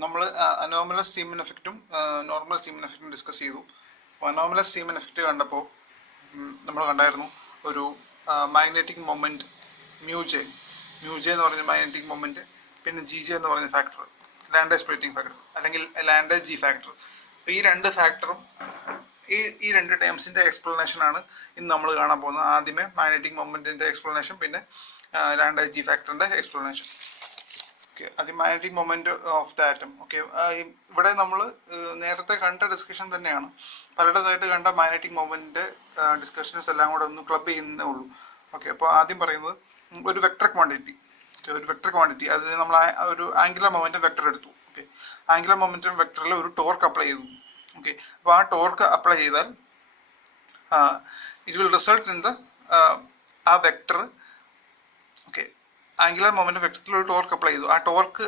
നമ്മൾ anomalous Zeeman എഫക്റ്റും normal Zeeman എഫക്റ്റും ഡിസ്കസ് ചെയ്തു. അനോമലസ് സീമൻ എഫക്റ്റ് കണ്ടപ്പോൾ നമ്മൾ കണ്ടായിരുന്നു ഒരു മാഗ്നറ്റിക് മൊമെന്റ് മ്യൂജെ എന്ന് പറഞ്ഞ മാഗ്നറ്റിക് മൊമെന്റ്, പിന്നെ ജി ജെ എന്ന് പറഞ്ഞ ഫാക്ടർ, ലാൻഡേജ് സ്പ്ലിറ്റിംഗ് ഫാക്ടർ അല്ലെങ്കിൽ ലാൻഡേജ് ജി ഫാക്ടർ. അപ്പോൾ ഈ രണ്ട് ഫാക്ടറും ഈ രണ്ട് ടേംസിന്റെ എക്സ്പ്ലനേഷൻ ആണ് ഇന്ന് നമ്മൾ കാണാൻ പോകുന്നത്. ആദ്യമേ മാഗ്നറ്റിക് മൊമെന്റിന്റെ എക്സ്പ്ലനേഷൻ, പിന്നെ ലാൻഡേജ് ജി ഫാക്ടറിന്റെ എക്സ്പ്ലനേഷൻ. ഓക്കെ, ആദ്യം magnetic moment of the atom. Okay, ഇവിടെ നമ്മൾ നേരത്തെ കണ്ട ഡിസ്കഷൻ തന്നെയാണ്. പലയിടത്തായിട്ട് കണ്ട മാഗ്നറ്റിക് മൊമെന്റിന്റെ ഡിസ്കഷൻസ് എല്ലാം കൂടെ ഒന്ന് ക്ലബ് ചെയ്യുന്നേ ഉള്ളൂ. ഓക്കെ, അപ്പോൾ ആദ്യം പറയുന്നത് ഒരു വെക്ടർ ക്വാണ്ടിറ്റി. അതിൽ നമ്മൾ ഒരു ആംഗുലർ മൊമെന്റം വെക്ടർ എടുത്തു. ഓക്കെ, ആംഗുലർ മൊമെന്റം വെക്ടറിൽ ഒരു ടോർക്ക് അപ്ലൈ ചെയ്തു. ഓക്കെ, അപ്പോൾ ആ ടോർക്ക് അപ്ലൈ ചെയ്താൽ it will result in the ആ വെക്ടർ. ഓക്കെ, ആംഗുലർ മൊമെന്റം വെക്ടറിൽ ഒരു ടോർക്ക് അപ്ലൈ ചെയ്തു. ആ ടോർക്ക്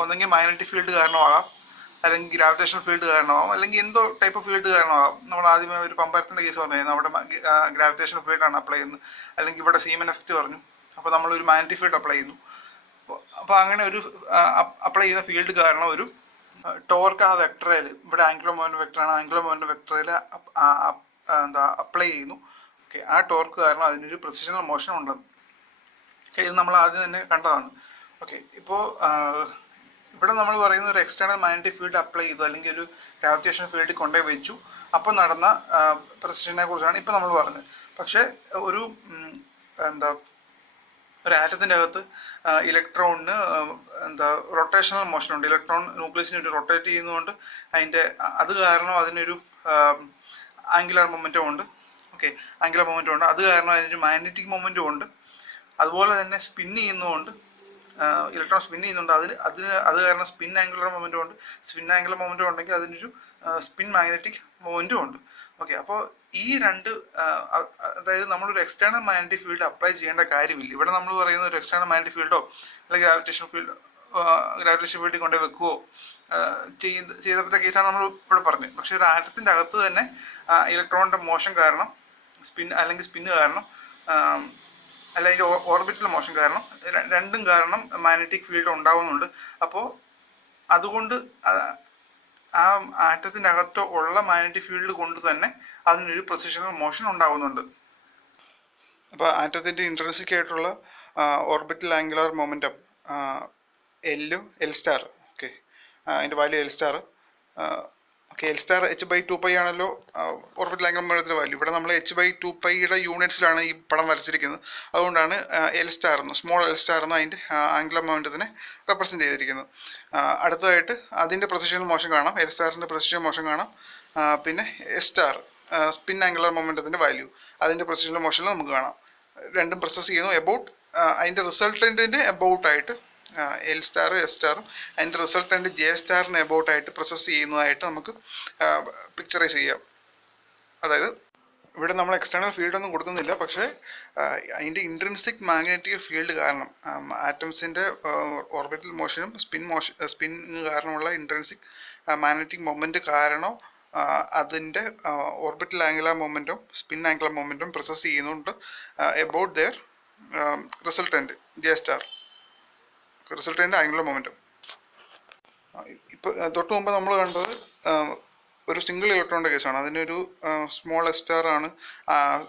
ഒന്നെങ്കിൽ മാഗ്നറ്റിക് ഫീൽഡ് കാരണമാകാം, അല്ലെങ്കിൽ ഗ്രാവിറ്റേഷണൽ ഫീൽഡ് കാരണമാകാം, അല്ലെങ്കിൽ എന്തോ ടൈപ്പ് ഓഫ് ഫീൽഡ് കാരണമാകാം. നമ്മൾ ആദ്യമേ ഒരു പമ്പരത്തിന്റെ കേസ് പറഞ്ഞായിരുന്നു, അവിടെ ഗ്രാവിറ്റേഷണൽ ഫീൽഡാണ് അപ്ലൈ ചെയ്യുന്നത്. അല്ലെങ്കിൽ ഇവിടെ സീമൻ എഫക്റ്റ് പറഞ്ഞു, അപ്പോൾ നമ്മൾ ഒരു മാഗ്നറ്റിക് ഫീൽഡ് അപ്ലൈ ചെയ്യുന്നു. അപ്പോൾ അങ്ങനെ ഒരു അപ്ലൈ ചെയ്യുന്ന ഫീൽഡ് കാരണം ഒരു ടോർക്ക് ആ വെക്ടറിൽ, ഇവിടെ ആംഗുലർ മൊമെന്റം വെക്ടറാണ്, ആംഗുലർ മൊമെന്റം വെക്ടറിൽ അപ്ലൈ ചെയ്യുന്നു. ഓക്കെ, ആ ടോർക്ക് കാരണം അതിനൊരു പ്രിസിഷണൽ മോഷൻ ഉണ്ടെന്ന്. ഇത് നമ്മൾ ആദ്യം തന്നെ കണ്ടതാണ്. ഓക്കെ, ഇപ്പോൾ ഇവിടെ നമ്മൾ പറയുന്ന ഒരു എക്സ്റ്റേണൽ മാഗ്നറ്റിക് ഫീൽഡ് അപ്ലൈ ചെയ്തു, അല്ലെങ്കിൽ ഒരു ഗ്രാവിറ്റേഷൻ ഫീൽഡ് കൊണ്ടുപോയി വെച്ചു, അപ്പം നടന്ന പ്രിസിഷനെ കുറിച്ചാണ് ഇപ്പം നമ്മൾ പറഞ്ഞത്. പക്ഷെ ഒരു ഒരു ആറ്റത്തിന്റെ അകത്ത് ഇലക്ട്രോണിന് റൊട്ടേഷണൽ മോഷൻ ഉണ്ട്. ഇലക്ട്രോൺ ന്യൂക്ലിയസിന് റൊട്ടേറ്റ് ചെയ്യുന്നതുകൊണ്ട് അത് കാരണം അതിനൊരു ആംഗുലർ മൊമെന്റം ഉണ്ട്. ഓക്കെ, ആംഗുലർ മൊമെന്റം ഉണ്ട്, അത് കാരണം അതിനൊരു മാഗ്നറ്റിക് മൊമെന്റും ഉണ്ട്. അതുപോലെ തന്നെ സ്പിൻ ചെയ്യുന്നതുകൊണ്ട്, ഇലക്ട്രോൺ സ്പിൻ ചെയ്യുന്നുണ്ട്, അത് കാരണം സ്പിൻ ആംഗുലർ മൊമെന്റും ഉണ്ട്. സ്പിൻ ആംഗുലർ മൊമെന്റും ഉണ്ടെങ്കിൽ അതിനൊരു സ്പിൻ മാഗ്നറ്റിക് മൊമെന്റും ഉണ്ട്. ഓക്കെ, അപ്പോൾ ഈ രണ്ട്, അതായത് നമ്മളൊരു എക്സ്റ്റേണൽ മാഗ്നറ്റിക് ഫീൽഡ് അപ്ലൈ ചെയ്യേണ്ട കാര്യമില്ല. ഇവിടെ നമ്മൾ പറയുന്ന ഒരു എക്സ്റ്റേണൽ മാഗ്നറ്റിക് ഫീൽഡോ അല്ലെങ്കിൽ ഗ്രാവിറ്റേഷൻ ഫീൽഡിൽ കൊണ്ടുപോയി വെക്കുകയോ ചെയ്തപ്പോഴത്തെ കേസാണ് നമ്മൾ ഇവിടെ പറഞ്ഞത്. പക്ഷെ ഒരു ആറ്റത്തിന്റെ അകത്ത് തന്നെ ഇലക്ട്രോണിന്റെ മോഷൻ കാരണം, സ്പിന്ന് കാരണം, അല്ലെങ്കിൽ ഓർബിറ്റൽ മോഷൻ കാരണം, രണ്ടും കാരണം മാഗ്നറ്റിക് ഫീൽഡ് ഉണ്ടാവുന്നുണ്ട്. അപ്പോൾ അതുകൊണ്ട് ആ ആറ്റത്തിന്റെ അകത്ത് ഉള്ള മാഗ്നറ്റിക് ഫീൽഡ് കൊണ്ട് തന്നെ അതിനൊരു പ്രിസിഷണൽ മോഷൻ ഉണ്ടാവുന്നുണ്ട്. അപ്പോൾ ആറ്റത്തിന്റെ ഇൻട്രിൻസിക് ആയിട്ടുള്ള orbital angular momentum L star. Okay, അതിന്റെ value L star. Okay, L star h/2π ആണല്ലോ ഓർബിറ്റൽ ആംഗുലർ മൊമെന്റത്തിന്റെ വാല്യൂ. ഇവിടെ നമ്മൾ h/2πയുടെ യൂണിറ്റ്സിലാണ് ഈ പടം വരച്ചിരിക്കുന്നത്. അതുകൊണ്ടാണ് എൽ സ്റ്റാർ എന്ന്, സ്മോൾ എൽ സ്റ്റാർ എന്ന് അതിൻ്റെ ആംഗുലർ മൊമെന്റത്തിനെ റെപ്രസെന്റ് ചെയ്തിരിക്കുന്നത്. അടുത്തതായിട്ട് അതിൻ്റെ പ്രിസിഷൻ മോഷൻ കാണാം, എൽ സ്റ്റാറിൻ്റെ പ്രിസിഷൻ മോഷൻ കാണാം. പിന്നെ എസ് സ്റ്റാർ, സ്പിൻ ആംഗുലർ മൊമെന്റത്തിന്റെ വാല്യൂ, അതിൻ്റെ പ്രിസിഷൻ മോഷനിൽ നമുക്ക് കാണാം. രണ്ടും പ്രോസസ് ചെയ്യുന്നു എബൌട്ട്, അതിൻ്റെ റിസൾട്ടൻറ്റിൻ്റെ എബൌട്ട് ആയിട്ട് എൽ സ്റ്റാറും എസ് സ്റ്റാറും അതിൻ്റെ റിസൾട്ടൻറ്റ് ജെ സ്റ്റാറിന് എബൌട്ട് ആയിട്ട് പ്രോസസ് ചെയ്യുന്നതായിട്ട് നമുക്ക് പിക്ചറൈസ് ചെയ്യാം. അതായത് ഇവിടെ നമ്മൾ എക്സ്റ്റേണൽ ഫീൽഡ് ഒന്നും കൊടുക്കുന്നില്ല, പക്ഷേ അതിൻ്റെ ഇൻട്രിൻസിക് മാഗ്നറ്റിക് ഫീൽഡ് കാരണം, ആറ്റംസിൻ്റെ ഓർബിറ്റൽ മോഷനും സ്പിൻ കാരണമുള്ള ഇൻട്രിൻസിക് മാഗ്നറ്റിക് മൊമെന്റ് കാരണം അതിൻ്റെ ഓർബിറ്റൽ ആംഗുലർ മൊമെന്റും സ്പിൻ ആംഗുലർ മൊമെന്റും പ്രോസസ് ചെയ്യുന്നുണ്ട് about their resultant J star, resultant angular momentum. ഇപ്പോൾ തൊട്ട് മുമ്പ് നമ്മൾ കണ്ടത് ഒരു സിംഗിൾ ഇലക്ട്രോണിൻ്റെ കേസാണ്. അതിനൊരു സ്മോൾ എസ് സ്റ്റാർ ആണ്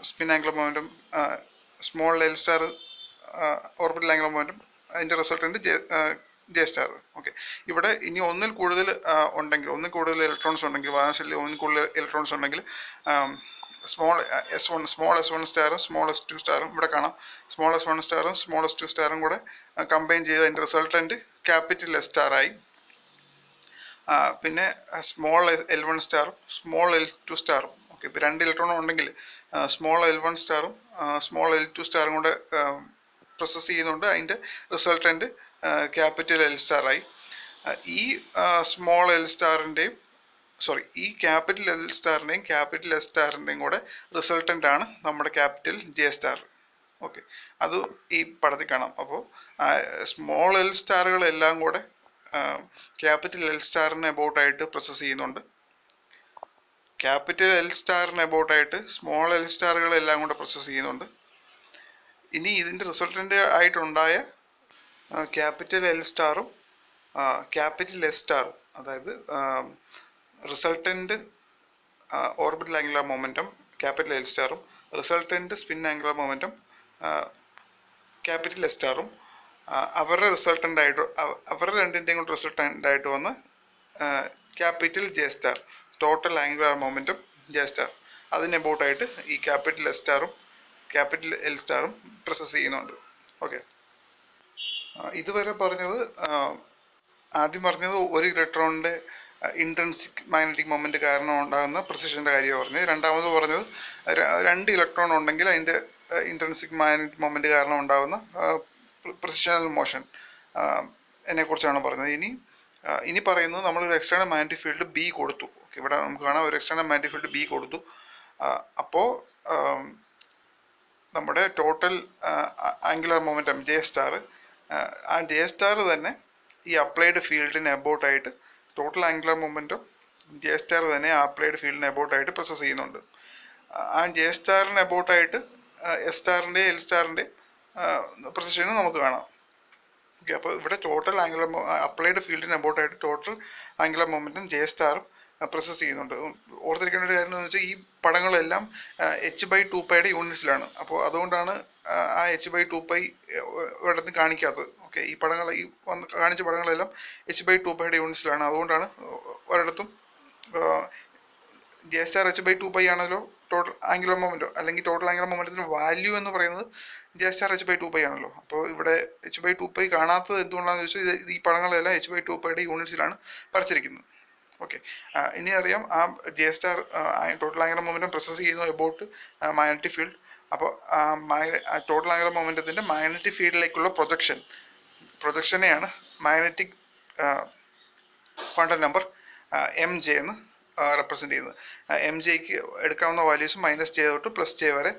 spin angular momentum, small L star orbital angular momentum, അതിൻ്റെ റിസൾട്ടൻറ്റ് ജെ സ്റ്റാർ. ഓക്കെ, ഇവിടെ ഇനി ഒന്നിൽ കൂടുതൽ ഇലക്ട്രോൺസ് ഉണ്ടെങ്കിൽ, വാലൻസ് ഒന്നിൽ കൂടുതൽ ഇലക്ട്രോൺസ് ഉണ്ടെങ്കിൽ സ്മോൾ S1 സ്റ്റാറും സ്മോൾ S2 സ്റ്റാറും ഇവിടെ കാണാം. സ്മോൾ S1 സ്റ്റാറും സ്മോൾ S2 സ്റ്റാറും കൂടെ കമ്പൈൻ ചെയ്ത് അതിൻ്റെ റിസൾട്ടൻറ്റ് ക്യാപിറ്റൽ എസ് സ്റ്റാർ ആയി. പിന്നെ സ്മോൾ L1 സ്റ്റാറും സ്മോൾ L2 സ്റ്റാറും. ഓക്കെ, ഇപ്പോൾ രണ്ട് ഇലക്ട്രോൺ ഉണ്ടെങ്കിൽ സ്മോൾ L1 സ്റ്റാറും സ്മോൾ L2 സ്റ്റാറും കൂടെ പ്രോസസ് ചെയ്യുന്നുണ്ട്, അതിൻ്റെ റിസൾട്ടൻറ്റ് ക്യാപിറ്റൽ എൽ സ്റ്റാർ ആയി. ഈ സ്മോൾ എൽ സ്റ്റാറിൻ്റെയും ഈ ക്യാപിറ്റൽ എൽ സ്റ്റാറിൻ്റെയും ക്യാപിറ്റൽ എസ് സ്റ്റാറിൻ്റെയും കൂടെ റിസൾട്ടൻ്റ് ആണ് നമ്മുടെ ക്യാപിറ്റൽ ജെ സ്റ്റാർ. ഓക്കെ, അത് ഈ പടത്തിൽ കാണാം. അപ്പോൾ സ്മോൾ എൽ സ്റ്റാറുകളെല്ലാം കൂടെ ക്യാപിറ്റൽ എൽ സ്റ്റാറിന് എബൌട്ടായിട്ട് പ്രോസസ് ചെയ്യുന്നുണ്ട്. ക്യാപിറ്റൽ എൽ സ്റ്റാറിന് എബൌട്ടായിട്ട് സ്മോൾ എൽ സ്റ്റാറുകളെല്ലാം കൂടെ പ്രോസസ് ചെയ്യുന്നുണ്ട്. ഇനി ഇതിൻ്റെ റിസൾട്ടൻ്റ് ആയിട്ടുണ്ടായ ക്യാപിറ്റൽ എൽ സ്റ്റാറും ക്യാപിറ്റൽ എസ് സ്റ്റാർ, അതായത് resultant orbital angular momentum capital L സ്റ്റാറും resultant spin angular momentum capital S സ്റ്റാറും അവരുടെ റിസൾട്ടൻ്റായിട്ട് അവരുടെ രണ്ടിൻ്റെയും കൂടെ റിസൾട്ടൻ്റായിട്ട് വന്ന് capital J star total angular momentum J star അതിന് എബൌട്ടായിട്ട് ഈ ക്യാപിറ്റൽ എസ് സ്റ്റാറും ക്യാപിറ്റൽ എൽ സ്റ്റാറും പ്രോസസ് ചെയ്യുന്നുണ്ട്. ഓക്കെ, ഇതുവരെ പറഞ്ഞത് ആദ്യം പറഞ്ഞത് ഒരു ഇലക്ട്രോണിൻ്റെ ഇൻട്രിൻസിക് മാഗ്നറ്റിക് മൊമെൻറ്റ് കാരണം ഉണ്ടാകുന്ന പ്രിസിഷൻ്റെ കാര്യമാണ് പറഞ്ഞത്. രണ്ടാമത് പറഞ്ഞത് രണ്ട് ഇലക്ട്രോൺ ഉണ്ടെങ്കിൽ അതിൻ്റെ ഇൻട്രിൻസിക് മാഗ്നറ്റിക് മൊമെൻറ്റ് കാരണം ഉണ്ടാകുന്ന പ്രിസിഷണൽ മോഷൻ എന്നെക്കുറിച്ചാണ് പറഞ്ഞത്. ഇനി പറയുന്നത് നമ്മളൊരു എക്സ്റ്റേണൽ മാഗ്നറ്റിക് ഫീൽഡ് ബി കൊടുത്തു. ഓക്കെ, ഇവിടെ നമുക്ക് കാണാം ഒരു എക്സ്റ്റേണൽ മാഗ്നറ്റിക് ഫീൽഡ് ബി കൊടുത്തു. അപ്പോൾ നമ്മുടെ total angular momentum J star, ആ ജെ സ്റ്റാർ തന്നെ ഈ അപ്ലൈഡ് ഫീൽഡിന് എബൌട്ടായിട്ട് total angular momentum J star തന്നെ അപ്ലൈഡ് ഫീൽഡിന് എബൌട്ടായിട്ട് പ്രോസസ് ചെയ്യുന്നുണ്ട്. ആ ജെ സ്റ്റാറിന് എബൌട്ടായിട്ട് എസ് സ്റ്റാറിൻ്റെ എൽ സ്റ്റാറിൻ്റെ പ്രിസിഷനും നമുക്ക് കാണാം. ഓക്കെ, അപ്പോൾ ഇവിടെ ടോട്ടൽ ആംഗുലർ അപ്ലൈഡ് ഫീൽഡിന് എബൌട്ടായിട്ട് total angular momentum J star process ചെയ്യുന്നുണ്ട്. ഓർത്തിരിക്കേണ്ട ഒരു കാര്യം എന്ന് വെച്ചാൽ ഈ പടങ്ങളെല്ലാം h/2πയുടെ യൂണിറ്റ്സിലാണ്. അപ്പോൾ അതുകൊണ്ടാണ് ആ h/2π ഒരിടത്തും കാണിക്കാത്തത്. ഓക്കെ, ഈ പടങ്ങൾ ഈ കാണിച്ച പടങ്ങളെല്ലാം h/2πയുടെ യൂണിറ്റ്സിലാണ്. അതുകൊണ്ടാണ് ഒരിടത്തും ജെ സ്റ്റാർ h/2π ആണല്ലോ ടോട്ടൽ ആംഗുലർ മൊമെൻറ്റോ, അല്ലെങ്കിൽ ടോട്ടൽ ആംഗുലർ മൊമെൻറ്റത്തിൻ്റെ വാല്യൂ എന്ന് പറയുന്നത് ജെ സ്റ്റാർ h/2π ആണല്ലോ. അപ്പോൾ ഇവിടെ h/2π കാണാത്തത് എന്തുകൊണ്ടാണെന്ന് ചോദിച്ചാൽ ഈ പടങ്ങളെല്ലാം h/2πയുടെ യൂണിറ്റ്സിലാണ് വരച്ചിരിക്കുന്നത്. ഓക്കെ, ഇനി അറിയാം ആ J star total angular momentum process ചെയ്യുന്നു എബൌട്ട് മാഗ്നറ്റിക് ഫീൽഡ്. അപ്പോൾ ടോട്ടൽ ആംഗുലർ മൊമെൻറ്റത്തിൻ്റെ മാഗ്നറ്റിക് ഫീൽഡിലേക്കുള്ള പ്രൊജക്ഷനെയാണ് magnetic quantum number M J എന്ന് റെപ്രസെൻറ്റ് ചെയ്യുന്നത്. എം ജെക്ക് എടുക്കാവുന്ന വാല്യൂസ് -j തൊട്ട് +j വരെ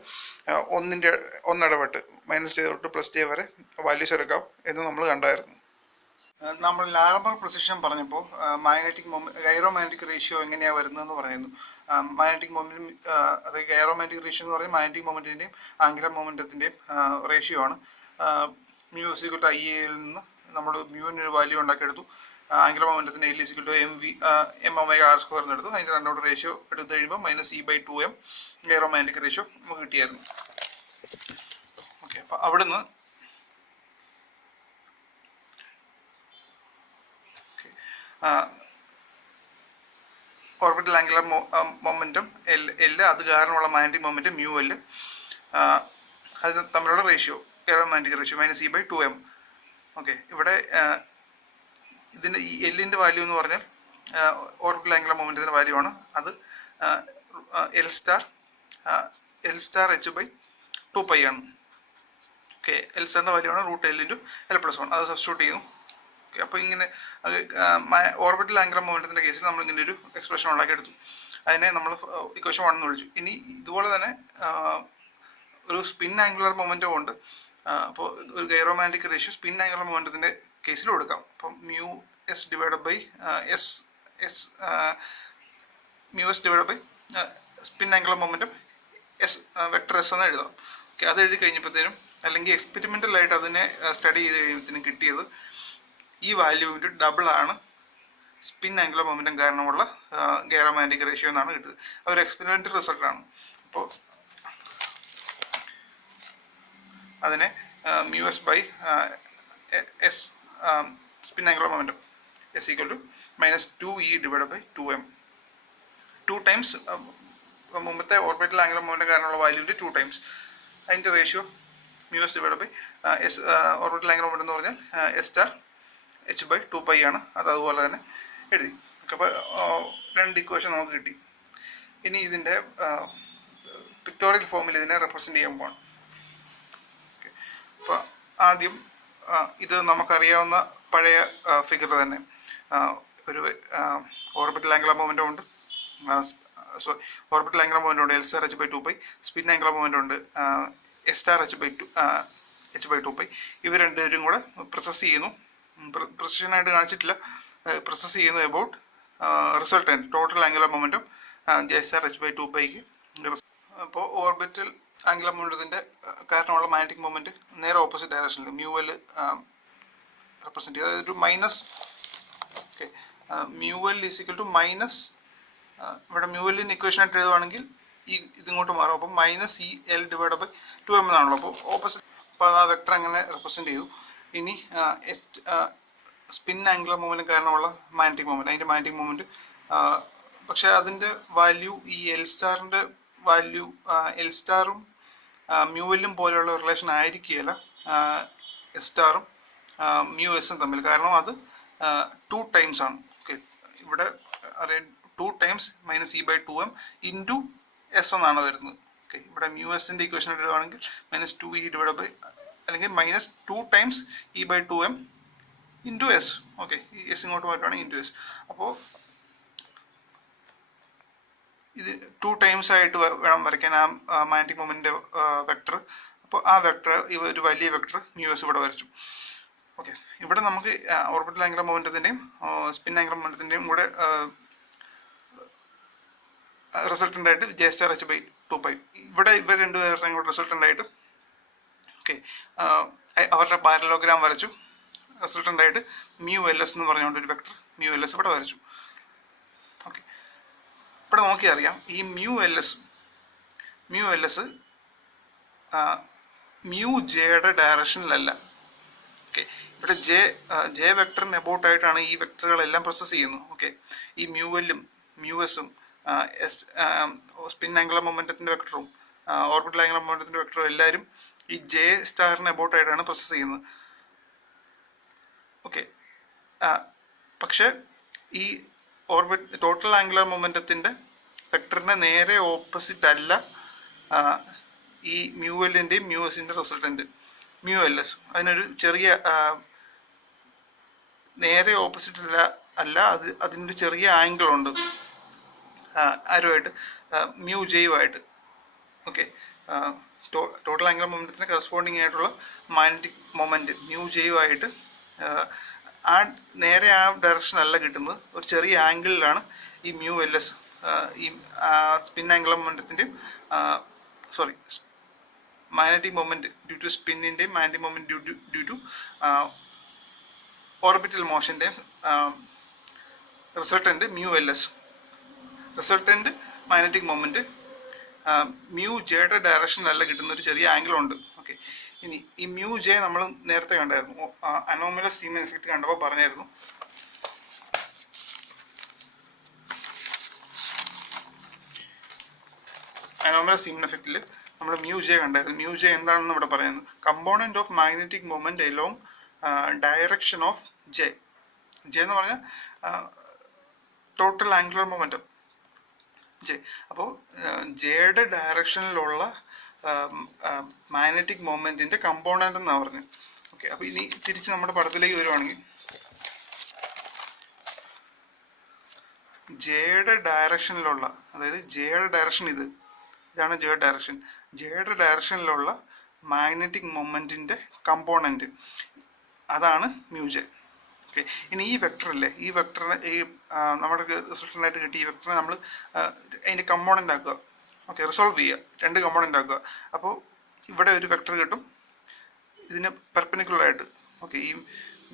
ഒന്നിടവിട്ട് -j തൊട്ട് +j വരെ വാല്യൂസ് എടുക്കാം എന്ന് നമ്മൾ കണ്ടായിരുന്നു. നമ്മൾ ലാർമർ പ്രിസിഷൻ പറഞ്ഞപ്പോൾ ഗൈറോമാഗ്നറ്റിക് റേഷ്യോ എങ്ങനെയാണ് വരുന്നതെന്ന് പറയുന്നു. മാഗ്നറ്റിക് മൊമെൻറ്റും അത് ഗൈറോമാഗ്നറ്റിക് റേഷ്യോ എന്ന് പറയുന്നത് മാഗ്നറ്റിക് മൊമെൻറ്റിൻ്റെയും ആംഗുലർ മൊമെൻറ്റത്തിൻ്റെയും റേഷ്യോ ആണ്. μ=IA യിൽ നിന്ന് നമ്മൾ മ്യൂവിന് വാല്യൂ ഉണ്ടാക്കിയെടുത്തു. ആംഗുലർ മൊമെൻറ്റത്തിൻ്റെ L=m⍵r² എന്ന് എടുത്തു. അതിൻ്റെ രണ്ടോട് റേഷ്യോ എടുത്തു കഴിയുമ്പോൾ -E/2m ഗൈറോമാഗ്നറ്റിക് റേഷ്യോ നമുക്ക് കിട്ടിയായിരുന്നു. ഓക്കെ, അപ്പോൾ അവിടുന്ന് ഓർബിറ്റൽ ആംഗുലർ മൊമെൻറ്റം L അത് കാരണമുള്ള മാഗ്നറ്റിക് മൊമെൻറ്റം μL, അത് തമ്മിലുള്ള റേഷ്യോ ഗൈറോമാഗ്നറ്റിക് റേഷ്യോ -E/2m. ഓക്കെ, ഇവിടെ ഇതിൻ്റെ ഈ എല്ലിൻ്റെ വാല്യൂ എന്ന് പറഞ്ഞാൽ ഓർബിറ്റൽ ആംഗുലർ മൊമെൻറ്റത്തിൻ്റെ വാല്യൂ ആണ്. അത് L സ്റ്റാർ h/2π ആണ്. ഓക്കെ, L സ്റ്റാറിൻ്റെ വാല്യൂ ആണ് √L/L+1. അത് സബ്സ്റ്റിറ്റ്യൂട്ട് ചെയ്യുന്നു. ഓക്കെ, അപ്പോൾ ഇങ്ങനെ ഓർബിറ്റൽ ആംഗുലർ മൊമെൻറ്റത്തിൻ്റെ കേസിൽ നമ്മൾ ഇങ്ങനെ ഒരു എക്സ്പ്രഷൻ ഉണ്ടാക്കിയെടുത്തു. അതിനെ നമ്മൾ ഇക്വേഷൻ 1 എന്ന് വിളിച്ചു. ഇനി ഇതുപോലെ തന്നെ ഒരു സ്പിൻ ആംഗുലർ മൊമെൻറ്റം ഉണ്ട്. അപ്പോൾ ഒരു ഗൈറോമാഗ്നറ്റിക് റേഷ്യോ സ്പിൻ ആംഗുലർ മൊമെൻറ്റത്തിൻ്റെ കേസിൽ കൊടുക്കാം. അപ്പം μs spin angular momentum vector S എന്ന് എഴുതാം. ഓക്കെ, അത് എഴുതി കഴിഞ്ഞപ്പോഴത്തേനും അല്ലെങ്കിൽ എക്സ്പെരിമെൻ്റൽ ആയിട്ട് അതിനെ സ്റ്റഡി ചെയ്ത് കഴിയുമ്പോഴത്തേനും കിട്ടിയത് ഈ വാല്യൂവിൻ്റെ ഡബിൾ ആണ് സ്പിൻ ആംഗുലർ മൊമെൻറ്റം കാരണമുള്ള ഗൈറോമാഗ്നറ്റിക് റേഷ്യോ എന്നാണ് കിട്ടിയത്. അതൊരു എക്സ്പെരിമെൻ്റൽ റിസൾട്ടാണ്. അപ്പോൾ അതിനെ μs/s spin angular momentum S=-2E/2m 2 times മുമ്പത്തെ ഓർബിറ്റൽ ആംഗുലർ മൊമെൻറ്റം കാരണമുള്ള വാല്യൂവിൻ്റെ 2 ടൈംസ് അതിൻ്റെ ratio μs/s orbital angular momentum എന്ന് പറഞ്ഞാൽ S സ്റ്റാർ h/2π ആണ്. അത് അതുപോലെ തന്നെ എഴുതി. അപ്പോൾ രണ്ട് ഇക്വേഷൻ നമുക്ക് കിട്ടി. ഇനി ഇതിൻ്റെ പിക്ടോറിയൽ ഫോമിൽ ഇതിനെ റെപ്രസെൻറ്റ് ചെയ്യാൻ പോകണം. അപ്പോൾ ആദ്യം ഇത് നമുക്കറിയാവുന്ന പഴയ ഫിഗർ തന്നെ ഒരു ഓർബിറ്റൽ ആംഗുലർ മൊമെൻറ്റം ഉണ്ട്. ഓർബിറ്റൽ ആംഗുലർ മൊമെൻറ്റം ഉണ്ട് L star h/2π. Spin angular momentum ഉണ്ട് S സ്റ്റാർ h/2π. ഇവർ രണ്ടുപേരും കൂടെ പ്രോസസ് ചെയ്യുന്നു. പ്രിസിഷനായിട്ട് കാണിച്ചിട്ടില്ല. പ്രോസസ് ചെയ്യുന്നു about resultant total angular momentum J star h/2πക്ക്. അപ്പോൾ ഓർബിറ്റൽ ആംഗുലർ മൊമെൻറ്റത്തിൻ്റെ കാരണമുള്ള മാഗ്നറ്റിക് മൊമെൻറ്റ് നേരെ ഓപ്പോസിറ്റ് ഡയറക്ഷനിൽ μL റെപ്രസെൻറ്റ് ചെയ്യുക. അതായത് ഒരു minus, okay, mu L is equal to minus, ഇവിടെ മ്യൂ എല്ലിന് ഇക്വേഷൻ ആയിട്ട് എഴുതുവാണെങ്കിൽ ഇതിങ്ങോട്ട് മാറും. അപ്പം minus E L divide by 2m എന്നാണല്ലോ. അപ്പോൾ ഓപ്പോസിറ്റ്, അപ്പോൾ ആ വെക്ടർ അങ്ങനെ റെപ്രസെൻറ്റ് ചെയ്തു. ഇനി സ്പിൻ ആംഗുലർ മൂവ്മെൻറ്റ് കാരണമുള്ള മാഗ്നറ്റിക് മൂവ്മെൻറ്റ്, അതിൻ്റെ മാഗ്നറ്റിക് മൂവ്മെൻറ്റ്, പക്ഷേ അതിൻ്റെ വാല്യൂ ഈ എൽ സ്റ്റാറിൻ്റെ വാല്യൂ എൽ സ്റ്റാറും മ്യൂ എല്ലും പോലെയുള്ള റിലേഷൻ ആയിരിക്കുകയില്ല എസ് സ്റ്റാറും മ്യൂ എസും തമ്മിൽ. കാരണം അത് 2 ടൈംസ് ആണ്. ഓക്കെ, ഇവിടെ അറിയാം 2 times minus E by 2m into S എന്നാണ് വരുന്നത്. ഓക്കെ, ഇവിടെ മ്യൂ എസിൻ്റെ ഇക്വേഷൻ എടുക്കുകയാണെങ്കിൽ മൈനസ് 2e ഡിവൈഡ് ബൈ, അല്ലെങ്കിൽ minus 2 times E by 2m into S. Okay, ഈ എസ് ഇങ്ങോട്ട് മാറ്റുവാണെങ്കിൽ ഇൻറ്റു എസ്. അപ്പോൾ ഇത് 2 ടൈംസ് ആയിട്ട് വേണം വരയ്ക്കാൻ ആ മാഗ്നറ്റിക് മൊമെന്റിന്റെ വെക്ടർ. അപ്പോൾ ആ വെക്ടർ ഒരു വലിയ വെക്ടർ മ്യൂ എസ് ഇവിടെ വരച്ചു. ഓക്കെ, ഇവിടെ നമുക്ക് ഓർബിറ്റൽ ആംഗുലർ മൊമെന്റത്തിന്റെയും സ്പിൻ ആംഗുലർ മൊമെന്റത്തിന്റെയും കൂടെ റിസൾട്ടന്റ് ആയിട്ട് ജെ സ്റ്റാർ എച്ച് ബൈ 2π, ഇവിടെ ഇവർ രണ്ടുപേരുടെയും കൂടെ റിസൾട്ടന്റ് ആയിട്ട്, ഓക്കെ, അവരുടെ പാരലോഗ്രാം വരച്ചു. റിസൾട്ടന്റ് ആയിട്ട് മ്യൂ എൽ എസ് എന്ന് പറഞ്ഞുകൊണ്ട് ഒരു വെക്ടർ മ്യൂ എൽ എസ് ഇവിടെ വരച്ചു. ഓക്കെ, ഇവിടെ നോക്കി അറിയാം ഈ മ്യൂ എൽ എസ് മ്യൂ ജെയുടെ ഡയറക്ഷനിലല്ല. ഓക്കെ, ഇവിടെ ജെ വെക്ടറിന് എബൌട്ട് ആയിട്ടാണ് ഈ വെക്ടറുകളെല്ലാം പ്രോസസ് ചെയ്യുന്നത്. ഓക്കെ, ഈ മ്യൂ എല്ലും മ്യൂ എസും സ്പിൻ ആംഗുലർ മൊമെന്റത്തിന്റെ വെക്ടറും ഓർബിറ്റൽ ആംഗുലർ മൊമെന്റത്തിന്റെ വെക്ടറും എല്ലാവരും ഈ ജെ സ്റ്റാറിന് എബൌട്ട് ആയിട്ടാണ് പ്രോസസ് ചെയ്യുന്നത്. ഓക്കെ, പക്ഷെ ഈ ടോട്ടൽ ആംഗുലർ മൊമെന്റത്തിന്റെ വെക്ടറിന്റെ നേരെ ഓപ്പോസിറ്റ് അല്ല ഈ മ്യൂ എല്ലിന്റെയും മ്യൂ എസിന്റെ റിസൾട്ടന്റ് മ്യൂ എൽ എസ്. അതിനൊരു ചെറിയ നേരെ ഓപ്പോസിറ്റ് അല്ല, അതിനൊരു ചെറിയ ആംഗിൾ ഉണ്ട് ആരുമായിട്ട്, മ്യൂ ജെയുമായിട്ട്. ഓക്കെ, ടോട്ടൽ ആംഗുലർ മൊമെന്റത്തിന് കറസ്പോണ്ടിങ് ആയിട്ടുള്ള മാഗ്നറ്റിക് മൊമെന്റ് മ്യൂ ജെയുമായിട്ട് നേരെ ആ ഡയറക്ഷൻ അല്ല കിട്ടുന്നത്, ഒരു ചെറിയ ആംഗിളിലാണ് ഈ മ്യൂ എൽ എസ് ഈ സ്പിൻ ആംഗുലർ മൊമെന്റത്തിന്റെയും മാഗ്നറ്റിക് മൊമെന്റ് ഡ്യൂ ടു സ്പിന്നിന്റെയും magnetic moment due to orbital മോഷന്റെയും resultant mu L S. Resultant magnetic moment mu ജെയുടെ ഡയറക്ഷനിലല്ല കിട്ടുന്ന ഒരു ചെറിയ ആംഗിൾ ഉണ്ട്. ഓക്കെ, ഇനി ഈ മ്യൂ ജെ നമ്മൾ നേരത്തെ കണ്ടായിരുന്നു, അനോമലസ് സീമൻ എഫക്റ്റ് കണ്ടപ്പോൾ പറഞ്ഞായിരുന്നു. അനോമലസ് സീമൻ എഫക്റ്റിൽ നമ്മൾ മ്യൂ ജെ കണ്ടായിരുന്നു. മ്യൂ ജെ എന്താണെന്ന് ഇവിടെ പറയുന്നത്, component of magnetic moment along direction of J. J എന്ന് പറഞ്ഞാൽ ടോട്ടൽ ആംഗുലർ മൊമെന്റം ജെ. അപ്പോൾ ജെയുടെ ഡയറക്ഷനിലുള്ള മാഗ്നറ്റിക് മൊമെന്റിന്റെ കമ്പോണന്റ് എന്നാണ് പറഞ്ഞത്. ഓക്കെ, അപ്പൊ ഇനി തിരിച്ച് നമ്മുടെ പടത്തിലേക്ക് വരുവാണെങ്കിൽ ജെയുടെ ഡയറക്ഷനിലുള്ള, അതായത് ജെയുടെ ഡയറക്ഷൻ ഇതാണ് ജെയുടെ ഡയറക്ഷൻ. ജെയുടെ ഡയറക്ഷനിലുള്ള മാഗ്നറ്റിക് മൊമെന്റിന്റെ കമ്പോണന്റ് അതാണ് മ്യൂ ജെ. ഓക്കെ, ഇനി ഈ വെക്ടർ അല്ലേ, ഈ വെക്ടറിനെ നമ്മുടെ റിസൾട്ടൻ്റായിട്ട് കിട്ടിയ ഈ വെക്ടറിനെ നമ്മൾ അതിന്റെ കമ്പോണന്റ് ആക്കുക. ഓക്കെ, റിസോൾവ് ചെയ്യുക, 2 കമ്പോണന്റ് ആക്കുക. അപ്പോൾ ഇവിടെ ഒരു വെക്ടർ കിട്ടും ഇതിന് പെർപെൻഡിക്കുലർ ആയിട്ട്. ഓക്കെ, ഈ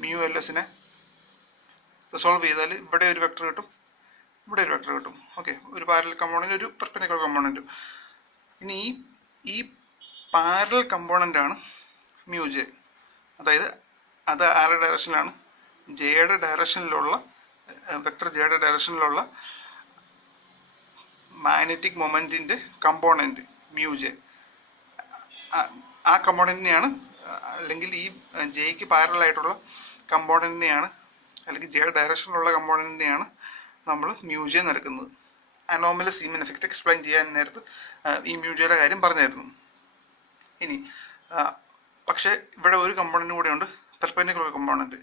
മ്യൂ എൽ എസിനെ റിസോൾവ് ചെയ്താൽ ഇവിടെ ഒരു വെക്ടർ കിട്ടും, ഇവിടെ ഒരു വെക്ടർ കിട്ടും. ഓക്കെ, ഒരു പാരലൽ കമ്പോണന്റ്, ഒരു പെർപെൻഡിക്കുലർ കമ്പോണന്റ്. ഇനി ഈ പാരലൽ കമ്പോണന്റ് ആണ് മ്യൂ ജെ. അതായത് അത് ആരുടെ ഡയറക്ഷനിലാണ്, ജെയുടെ ഡയറക്ഷനിലുള്ള വെക്ടർ ജെയുടെ ഡയറക്ഷനിലുള്ള മാഗ്നറ്റിക് മൊമെന്റിന്റെ കമ്പോണന്റ് മ്യൂ ജെ. ആ കമ്പോണന്റിനെയാണ്, അല്ലെങ്കിൽ ഈ ജെയ്ക്ക് പാരലൽ ആയിട്ടുള്ള കമ്പോണന്റിനെയാണ്, അല്ലെങ്കിൽ ജെയുടെ ഡയറക്ഷനിലുള്ള കമ്പോണന്റിനെയാണ് നമ്മൾ മ്യൂ ജെ എടുക്കുന്നത്. അനോമലസ് സീമൻ എഫക്റ്റ് എക്സ്പ്ലെയിൻ ചെയ്യാൻ നേരത്ത് ഈ മ്യൂ ജെയുടെ കാര്യം പറഞ്ഞായിരുന്നു. ഇനി പക്ഷെ ഇവിടെ ഒരു കമ്പോണന്റ് കൂടെ ഉണ്ട്, പെർപെൻഡിക്കുലർ കമ്പോണന്റ്.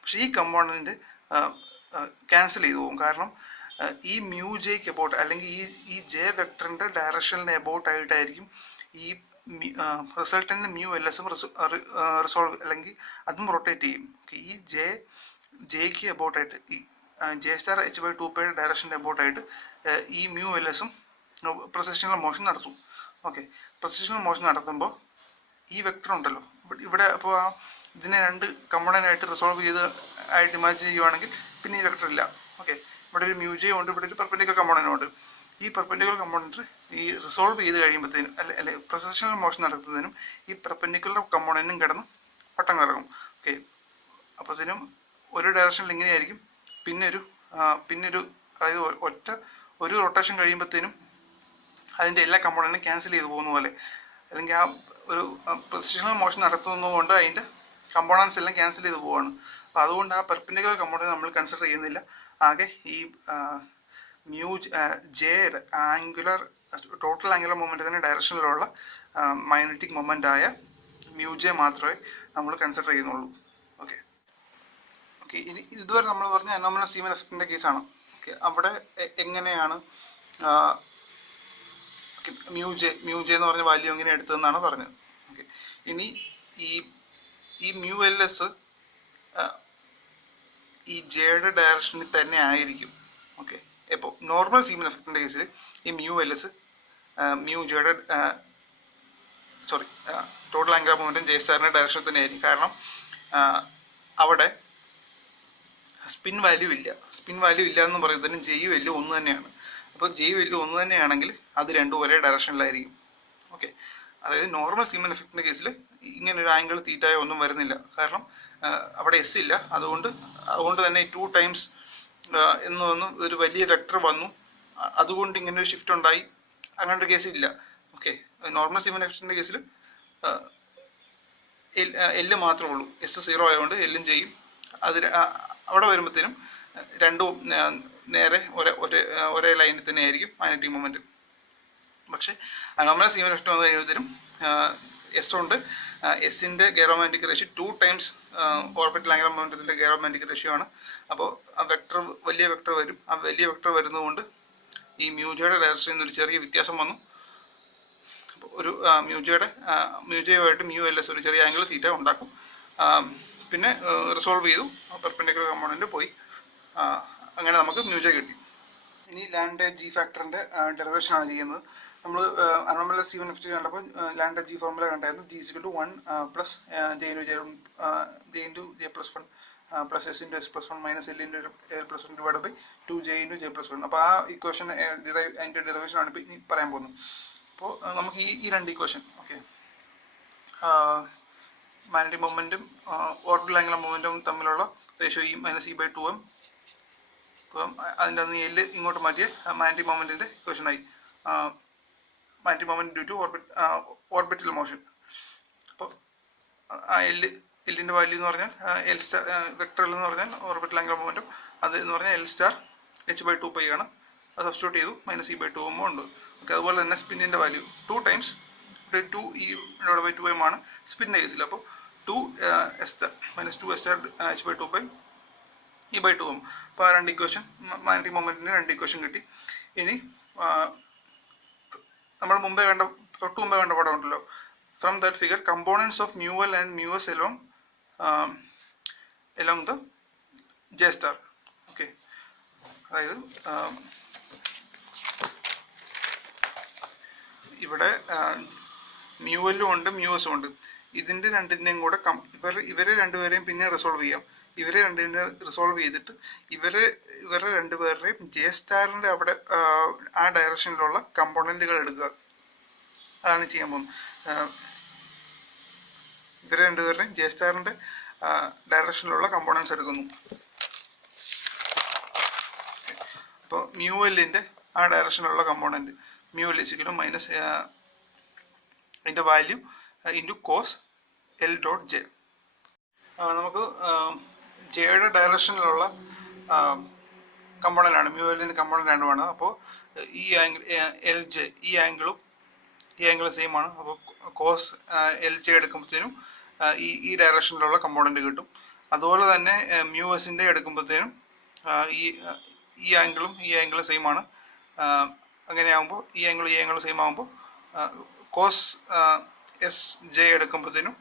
പക്ഷെ ഈ കമ്പോണന്റ് ക്യാൻസൽ ചെയ്തു പോകും. കാരണം ഈ മ്യൂ ജെക്ക് എബൌട്ട്, അല്ലെങ്കിൽ ഈ ജെ വെക്ടറിന്റെ ഡയറക്ഷനിന് എബൌട്ട് ആയിട്ടായിരിക്കും ഈ റിസൾട്ടന്റ് മ്യൂ എൽ എസും റിസോൾവ്, അല്ലെങ്കിൽ അതും റൊട്ടേറ്റ് ചെയ്യും. ഈ ജെക്ക് എബൌട്ട് ആയിട്ട്, ഈ ജെ സ്റ്റാർ എച്ച് ബൈ 2π ഡയറക്ഷൻ്റെ എബൌട്ട് ആയിട്ട് ഈ മ്യൂ എൽ എസും പ്രൊസഷണൽ മോഷൻ നടത്തും. ഓക്കെ, പ്രൊസഷണൽ മോഷൻ നടത്തുമ്പോൾ ഈ വെക്ടർ ഉണ്ടല്ലോ ഇവിടെ, അപ്പോൾ ആ ഇതിനെ രണ്ട് കമ്പോണൻ്റ് ആയിട്ട് റിസോൾവ് ചെയ്ത് ആയിട്ട് ഇമാജിൻ ചെയ്യുവാണെങ്കിൽ പിന്നെ ഈ വെക്ടർ ഇല്ല. ഓക്കെ, ഇവിടെ ഒരു മ്യൂജെ ഉണ്ട്, ഇവിടെ ഒരു പെർപെൻഡിക്കുലർ കമ്പോണൻ്റ് ഉണ്ട്. ഈ പെർപെൻഡിക്കുലർ കമ്പോണൻറ്റ് ഈ റിസോൾവ് ചെയ്ത് കഴിയുമ്പോഴത്തേനും അല്ലെ പ്രൊസഷണൽ മോഷൻ നടത്തുന്നതിനും ഈ പെർപെൻഡിക്കുലർ കമ്പോണൻറ്റും കിടന്ന് പട്ടം കറങ്ങും. ഓക്കെ, അപ്പോഴത്തേനും ഒരു ഡയറക്ഷനിൽ ഇങ്ങനെയായിരിക്കും, പിന്നൊരു അതായത് ഒരു റൊട്ടേഷൻ കഴിയുമ്പോഴത്തേനും അതിൻ്റെ എല്ലാ കമ്പോണൻറ്റും ക്യാൻസൽ ചെയ്ത് പോകുന്ന പോലെ, അല്ലെങ്കിൽ ആ ഒരു പൊസിഷണൽ മോഷൻ നടത്തുന്നതുകൊണ്ട് അതിൻ്റെ കമ്പോണൻസ് എല്ലാം ക്യാൻസൽ ചെയ്ത് പോവുകയാണ്. അപ്പോൾ അതുകൊണ്ട് ആ പെർപെൻഡിക്കുലർ കമ്പോണൻറ്റ് നമ്മൾ കൺസിഡർ ചെയ്യുന്നില്ല. ആകെ ഈ ജെയുടെ ടോട്ടൽ ആംഗുലർ മൊമെൻറ്റത്തിൻ്റെ ഡയറക്ഷനിലുള്ള മാഗ്നറ്റിക് മൊമെൻ്റ് ആയ മ്യൂജെ മാത്രമേ നമ്മൾ കൺസിഡർ ചെയ്യുന്നുള്ളൂ. ഓക്കെ, ഇനി ഇതുവരെ നമ്മൾ പറഞ്ഞ അനോമലസ് സീമൻ എഫക്റ്റിൻ്റെ കേസാണ്. ഓക്കെ, അവിടെ എങ്ങനെയാണ് മ്യൂജെ എന്ന് പറഞ്ഞ വാല്യൂ എങ്ങനെ എടുത്തതെന്നാണ് പറഞ്ഞത്. ഓക്കെ, ഇനി ഈ മ്യൂ എൽ എസ് ഈ ജെയുടെ ഡയറക്ഷനിൽ തന്നെ ആയിരിക്കും. ഓക്കെ, ഇപ്പോൾ നോർമൽ സീമൻ എഫക്റ്റിൻ്റെ കേസിൽ ഈ മ്യൂ എൽ എസ് മ്യൂ ജെയുടെ ടോട്ടൽ ആംഗുലർ മൊമെൻറ്റം ജെ സ്റ്റാറിൻ്റെ ഡയറക്ഷനിൽ തന്നെ ആയിരിക്കും. കാരണം അവിടെ സ്പിൻ വാല്യൂ ഇല്ല എന്ന് പറയുന്നതിനും ജെയ് വാല്യൂ ഒന്ന് തന്നെയാണ്. അപ്പോൾ ജെയ് വാല്യൂ ഒന്ന് തന്നെയാണെങ്കിൽ അത് രണ്ടും ഒരേ ഡയറക്ഷനിലായിരിക്കും. ഓക്കെ, അതായത് നോർമൽ സീമൻ എഫക്റ്റിൻ്റെ കേസിൽ ഇങ്ങനെ ഒരു ആംഗിൾ തീറ്റായോ ഒന്നും വരുന്നില്ല. കാരണം അവിടെ എസ് ഇല്ല. അതുകൊണ്ട് തന്നെ 2 ടൈംസ് എന്ന് വന്ന് ഒരു വലിയ വെക്ടർ വന്നു, അതുകൊണ്ട് ഇങ്ങനെ ഒരു ഷിഫ്റ്റ് ഉണ്ടായി, അങ്ങനെ ഒരു കേസ് ഇല്ല. ഓക്കെ, നോർമൽ സീമൻ എഫക്റ്റിൻ്റെ കേസിൽ എല്ല് മാത്രമേ ഉള്ളൂ. എസ് 0 ആയതുകൊണ്ട് എല്ലും ചെയ്യും. അവിടെ വരുമ്പോഴത്തേനും രണ്ടും നേരെ ഒരേ ലൈനിൽ തന്നെ ആയിരിക്കും മാഗ്നറ്റിക് മൊമെൻറ്റ്. പക്ഷേ അനോമലസ് സീമൻ എഫക്റ്റ് വന്നു കഴിയുമ്പോഴത്തേനും എസ് ഉണ്ട്, എസിൻ്റെ gyromagnetic ratio 2 times orbital angular മൊമെൻറ്റത്തിൻ്റെ ഗൈറോമാഗ്നറ്റിക് റേഷ്യോ ആണ്. അപ്പോൾ ആ വലിയ വെക്ടർ വരും. ആ വലിയ വെക്ടർ വരുന്നതുകൊണ്ട് ഈ മ്യൂജയുടെ ഡയറക്ഷനിൽ നിന്നൊരു ചെറിയ വ്യത്യാസം വന്നു. ഒരു മ്യൂജയുമായിട്ട് മ്യൂ എൽ എസ് ഒരു ചെറിയ ആംഗിൾ തീറ്റ ഉണ്ടാക്കും. പിന്നെ റിസോൾവ് ചെയ്തു, പെർപെൻഡിക്കുലർ കമ്പോണൻറ്റ് പോയി. അങ്ങനെ നമുക്ക് മ്യൂജ കിട്ടി. ഇനി ലാൻഡെ ജി ഫാക്ടറിൻ്റെ ഡെറിവേഷൻ ആണ് ചെയ്യുന്നത്. നമ്മൾ അനോമലസ് സീമൻ എഫക്റ്റ് കണ്ടപ്പോൾ ലാൻഡെ ജി ഫോർമുല കണ്ടായിരുന്നു. G = 1 plus J into J plus 1 plus S into S plus 1 minus L into L plus 1 divide by 2 J into J plus 1. അപ്പോൾ ആ ഇക്വേഷൻ അതിൻ്റെ derivation ആണ് ഇനി പറയാൻ പോകുന്നത്. അപ്പോൾ നമുക്ക് ഈ രണ്ട് ഇക്വേഷൻ, ഓക്കെ, മാഗ്നറ്റിക് മൊമെൻറ്റും ഓർബിറ്റൽ ആംഗുലർ മൊമെൻറ്റും തമ്മിലുള്ള റേഷ്യോ E-E/2m, അതിൻ്റെ അന്ന് എല്ല് ഇങ്ങോട്ട് മാറ്റിയ മാഗ്നറ്റിക് മൊമെൻറ്റിൻ്റെ ഇക്വേഷനായി. Magnetic moment due to orbital motion. അപ്പോൾ ആ എല്ലിൻ്റെ വാല്യൂ എന്ന് പറഞ്ഞാൽ എൽ സ്റ്റാർ വെക്ടർ എൽ എന്ന് പറഞ്ഞാൽ ഓർബിറ്റൽ ആംഗുലർ മൊമെൻറ്റും, അത് എന്ന് പറഞ്ഞാൽ എൽ സ്റ്റാർ h/2π ആണ്. അത് സബ്സ്റ്റിറ്റ്യൂട്ട് ചെയ്തു, -E/2m ഉണ്ട്. ഓക്കെ, അതുപോലെ തന്നെ സ്പിന്നിൻ്റെ വാല്യൂ 2 ടൈംസ് 2E/2m ആണ് സ്പിന്നിൻ്റെ കേസിൽ. അപ്പോൾ 2s -2s h/2π E/2m. അപ്പോൾ ആ രണ്ട് ഇക്വേഷൻ, മാഗ്നറ്റിക് മൊമെൻറ്റിൻ്റെ രണ്ട് ഇക്വേഷൻ കിട്ടി. ഇനി നമ്മൾ തൊട്ട് മുമ്പേ കണ്ട പടം ഉണ്ടല്ലോ, from that figure components of mu L and mu S along the J star. Okay, അതായത് ഇവിടെ മ്യൂ എല്ലും ഉണ്ട് മ്യൂ എസും ഉണ്ട്. ഇതിൻ്റെ രണ്ടിൻ്റെയും കൂടെ ഇവരെ രണ്ടുപേരെയും പിന്നെ റിസോൾവ് ചെയ്യാം. ഇവരെ രണ്ടിനെ റിസോൾവ് ചെയ്തിട്ട് ഇവരുടെ രണ്ടുപേരുടെയും ജെ സ്റ്റാറിൻ്റെ അവിടെ ആ ഡയറക്ഷനിലുള്ള കമ്പോണൻറ്റുകൾ എടുക്കുക. അതാണ് ചെയ്യാൻ പോകുന്നത്. ഇവരെ രണ്ടുപേരുടെയും ജെ സ്റ്റാറിൻ്റെ ഡയറക്ഷനിലുള്ള കമ്പോണൻസ് എടുക്കുന്നു. അപ്പോൾ മ്യൂ എല്ലിൻ്റെ ആ ഡയറക്ഷനിലുള്ള കമ്പോണൻറ്റ് മ്യൂ എൽ = മൈനസ് അതിൻ്റെ value into cos L dot J. നമുക്ക് ജെയുടെ ഡയറക്ഷനിലുള്ള കമ്പോണൻ്റ് ആണ്, മ്യൂ എല്ലിൻ്റെ കമ്പോണൻ്റ് ആണ് വേണ്ടത്. അപ്പോൾ ഈ ആംഗിൾ എൽ ജെ, ഈ ആംഗിളും ഈ ആംഗിൾ സെയിം ആണ്. അപ്പോൾ കോസ് എൽ ജെ എടുക്കുമ്പോഴത്തേനും ഈ ഡയറക്ഷനിലുള്ള കമ്പോണൻ്റ് കിട്ടും. അതുപോലെ തന്നെ മ്യൂ എസിൻ്റെ എടുക്കുമ്പോഴത്തേനും ഈ ആംഗിളും ഈ ആംഗിളും സെയിം ആണ്. അങ്ങനെ ആകുമ്പോൾ ഈ ആംഗിൾ സെയിം ആകുമ്പോൾ കോസ് എസ് ജെ എടുക്കുമ്പോഴത്തേനും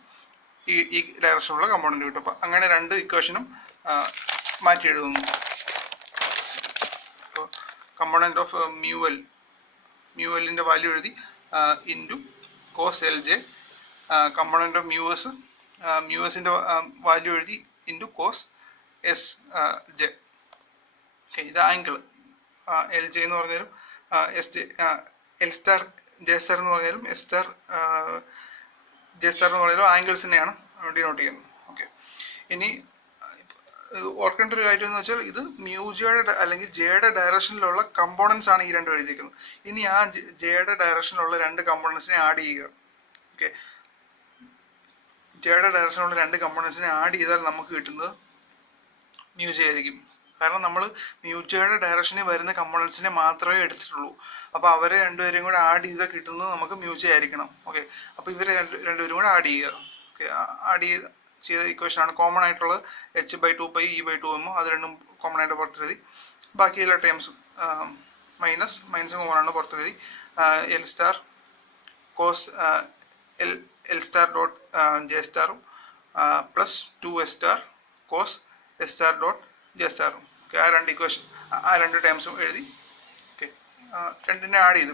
ഈ ഡയറക്ഷനിലുള്ള കമ്പോണൻറ്റ് കിട്ടും. അപ്പോൾ അങ്ങനെ രണ്ട് ഇക്വേഷനും മാറ്റി എഴുതുന്നു. അപ്പോൾ കമ്പോണൻറ്റ് ഓഫ് മ്യൂ എല്ലിൻ്റെ വാല്യൂ എഴുതി into cos L J, component of mu S mu എസിൻ്റെ വാല്യൂ എഴുതി into cos S J. Okay, ഇത് ആംഗിൾ എൽ ജെ എന്ന് പറഞ്ഞാലും S J L star J star എന്ന് പറഞ്ഞാലും എസ് സ്റ്റാർ ജെ സ്റ്റാർ എന്ന് പറഞ്ഞാലും ആംഗിൾസിനെയാണ് ഡിനോട്ട് ചെയ്യുന്നത്. ഓക്കെ, ഇനി ഓർക്കേണ്ട ഒരു കാര്യം എന്ന് വെച്ചാൽ ഇത് മ്യൂജയുടെ അല്ലെങ്കിൽ ജെയുടെ ഡയറക്ഷനിലുള്ള കമ്പോണൻസ് ആണ് ഈ രണ്ടും എഴുതിയിരിക്കുന്നത്. ഇനി ആ ജെയുടെ ഡയറക്ഷനിലുള്ള രണ്ട് കമ്പോണൻസിനെ ആഡ് ചെയ്യുക. ഓക്കെ, ജെയുടെ ഡയറക്ഷനിലുള്ള രണ്ട് കമ്പോണൻസിനെ ആഡ് ചെയ്താൽ നമുക്ക് കിട്ടുന്നത് മ്യൂജ ആയിരിക്കും. കാരണം നമ്മൾ മ്യൂജയുടെ ഡയറക്ഷനിൽ വരുന്ന കമ്പോണൻസിനെ മാത്രമേ എടുത്തിട്ടുള്ളൂ. അപ്പോൾ അവരെ രണ്ടുപേരെയും കൂടെ ആഡ് ചെയ്താൽ കിട്ടുന്നത് നമുക്ക് മ്യൂജ ആയിരിക്കണം. ഓക്കെ, അപ്പോൾ ഇവരെ രണ്ടുപേരും കൂടെ ആഡ് ചെയ്യുക. ഓക്കെ, ആഡ് ചെയ്ത ഇക്വേഷൻ ആണ് കോമൺ ആയിട്ടുള്ളത് h/2π e/2m. അത് രണ്ടും കോമൺ ആയിട്ട് പുറത്തെഴുതി. ബാക്കി എല്ലാ ടേംസും മൈനസ് കോമൺ ആണ് പുറത്തെഴുതി. L star cos L star dot J സ്റ്റാറും plus 2s star cos S star dot J സ്റ്റാറും. ഓക്കെ, ആ രണ്ട് ഇക്വേഷൻ ആ രണ്ട് ടേംസും എഴുതി. ഓക്കെ, രണ്ടിനെ ആഡ് ചെയ്തു.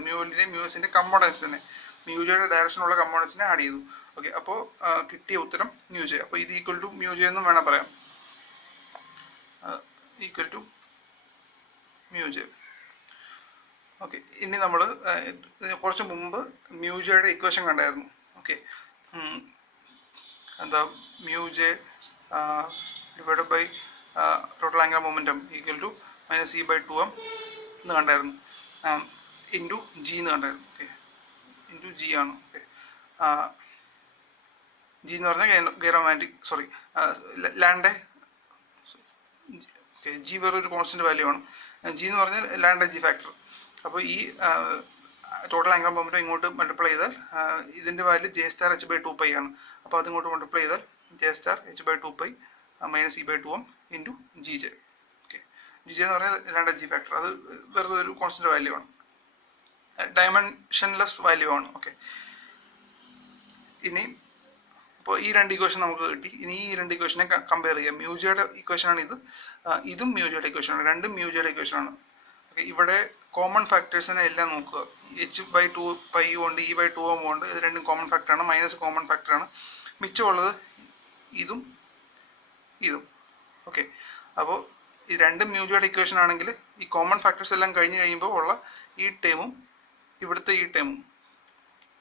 മ്യൂസിൻ്റെ കമ്പോണൻസ് തന്നെ മ്യൂജയുടെ ഡയറക്ഷനുള്ള കമ്പോണൻസിനെ ആഡ് ചെയ്തു. ഓക്കെ, അപ്പോൾ കിട്ടിയ ഉത്തരം മ്യൂജ. അപ്പോൾ ഇത് ഈക്വൽ ടു മ്യൂജ എന്നും വേണം പറയാം. Equal to മ്യൂജ. ഓക്കെ, ഇനി നമ്മൾ കുറച്ച് മുമ്പ് മ്യൂജയുടെ ഇക്വേഷൻ കണ്ടായിരുന്നു. ഓക്കെ, എന്താ mu J divide by total angular momentum equal to -e/2m എന്ന് കണ്ടായിരുന്നു. ഇൻറ്റു ജി എന്ന് കണ്ടായിരുന്നു. ഓക്കെ, ഇൻറ്റു ജി ആണ്. ഓക്കെ, ജി എന്ന് പറഞ്ഞാൽ ഗൈറോമാഗ്നറ്റിക് ലാൻഡെ. ഓക്കെ, ജി വേറൊരു കോൺസ്റ്റന്റ് വാല്യൂ ആണ്. ജി എന്ന് പറഞ്ഞാൽ ലാൻഡെ ജി ഫാക്ടർ. അപ്പോൾ ഈ ടോട്ടൽ ആംഗുലർ മൊമെൻറ്റം ഇങ്ങോട്ട് മൾട്ടിപ്ലൈ ചെയ്താൽ ഇതിൻ്റെ വാല്യൂ ജെ സ്റ്റാർ h/2π ആണ്. അപ്പോൾ അതിങ്ങോട്ട് മൾട്ടിപ്ലൈ ചെയ്താൽ J star h/2π -e/2m into G J. Okay, G J എന്ന് പറഞ്ഞാൽ ലാൻഡെ ജി ഫാക്ടർ. അത് വെറുതെ ഒരു കോൺസ്റ്റന്റ് വാല്യൂ ആണ്, ഡയമെൻഷൻലെസ് വാല്യൂ ആണ്. ഓക്കെ, ഇനി അപ്പോൾ ഈ രണ്ട് ഇക്വേഷൻ നമുക്ക് കിട്ടി. ഇനി ഈ രണ്ട് ഇക്വേഷനെ കമ്പയർ ചെയ്യാം. മ്യൂജയുടെ ഇക്വേഷനാണ് ഇത്, ഇതും മ്യൂജയുടെ ഇക്വേഷനാണ്, രണ്ടും മ്യൂജയുടെ ഇക്വേഷനാണ്. ഓക്കെ, ഇവിടെ കോമൺ ഫാക്ടേഴ്സിനെ എല്ലാം നോക്കുക. h/2π കൊണ്ട് e/2m കൊണ്ട് ഇത് രണ്ടും കോമൺ ഫാക്ടറാണ്, മൈനസ് കോമൺ ഫാക്ടറാണ്. മിച്ചമുള്ളത് ഇതും ഇതും. ഓക്കെ, അപ്പോൾ ഈ രണ്ടും മ്യൂജയുടെ ഇക്വേഷൻ ആണെങ്കിൽ ഈ കോമൺ ഫാക്ടേഴ്സ് എല്ലാം കഴിഞ്ഞ് കഴിയുമ്പോൾ ഉള്ള ഈ ടേമും ഇവിടുത്തെ ഈ ടേമും